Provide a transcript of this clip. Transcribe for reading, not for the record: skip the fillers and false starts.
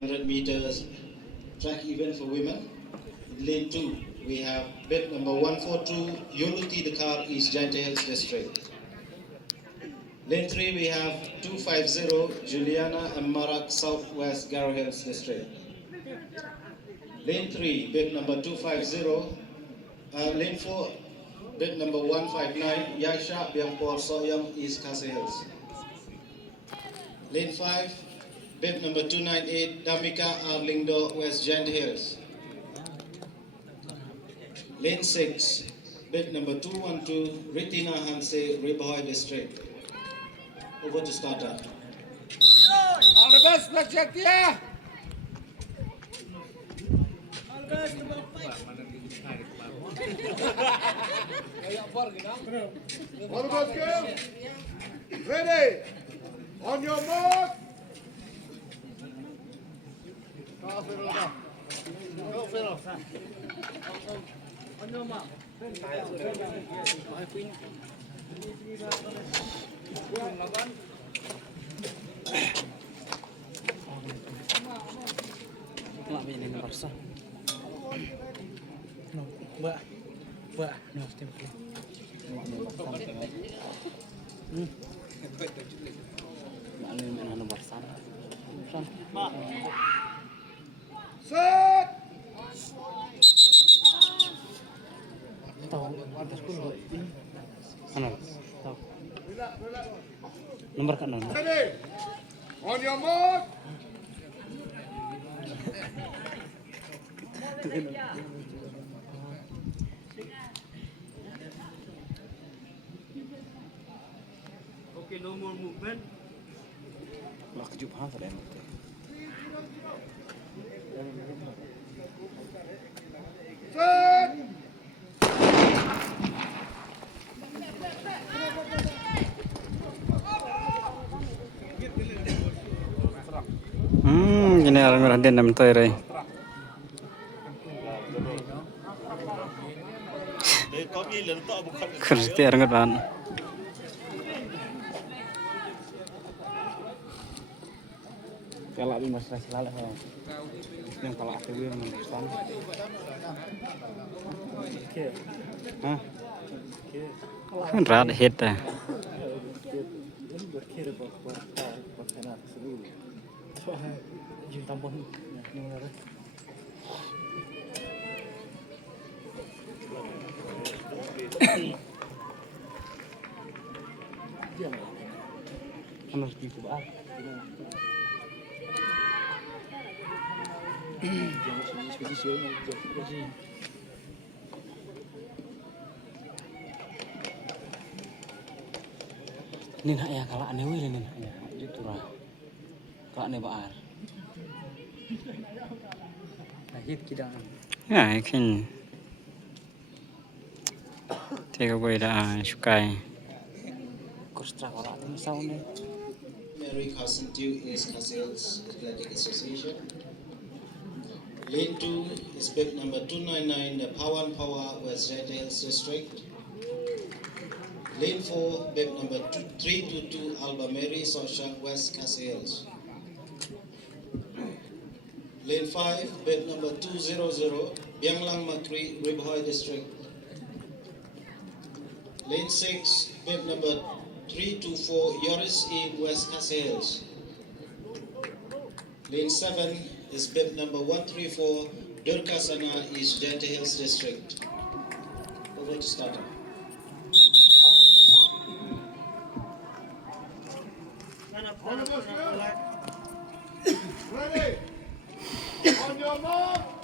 100 meters track event for women. In lane 2, we have bib number 142, Yoluti Dakar East Giant Hills District. Lane 3, we have 250, Juliana and Marak Southwest Garo Hills District. Lane 3, bib number 250, lane 4, bib number 159, Yasha Biampor Soyam East Khasi Hills. Lane 5, bib number 298, Damika Arlingdo West Giant Hills. Lane 6, bib number 212, Ritina Hanse, Ribahoy District. Over to starter. All the best, Black Jack, yeah! All the best, all the best, girls! Ready! On your mark! Go, Fiddle. On your mark. Nggak punya nomor sah. No, no, stem. Nggak ada nomor sah. Set! Tahu, atas dulu. Ano? Tahu. Nomor kan nomor. Ready! On your mark! Okay, no more movement. Lah kejupahan tadi emang. Set! Gini orang ngeraden nam toy ray. Kerja orang ngeran. Kalau lebih masalah selalu yang kalau aktif yang mengurusan. Hah? Kan rada hit dah. Tampon harus dicoba. Ini nak ya kalau aneh wili nih ya itu lah kalau aneh baar. Lahir kita. Ya, kan. Tega boy dah sukai. Kostra orang tu misalnya. Mary Carson 2 is Khasi Athletic Association. Lane 2 is bib number 299, the Pawan Power West Giant Hills District. Lane 4, bib number 322, Alba Mary Sosha West Khasi Hills. Lane 5, bib number 200, Bianglang Matri, Ribahoy District. Lane 6, bib number 324, Yoris E. West Khasi Hills. Lane 7 is bib number 134, Durkasana East Giant Hills District. Over to starter. All the best, girls! Ready! On your mark!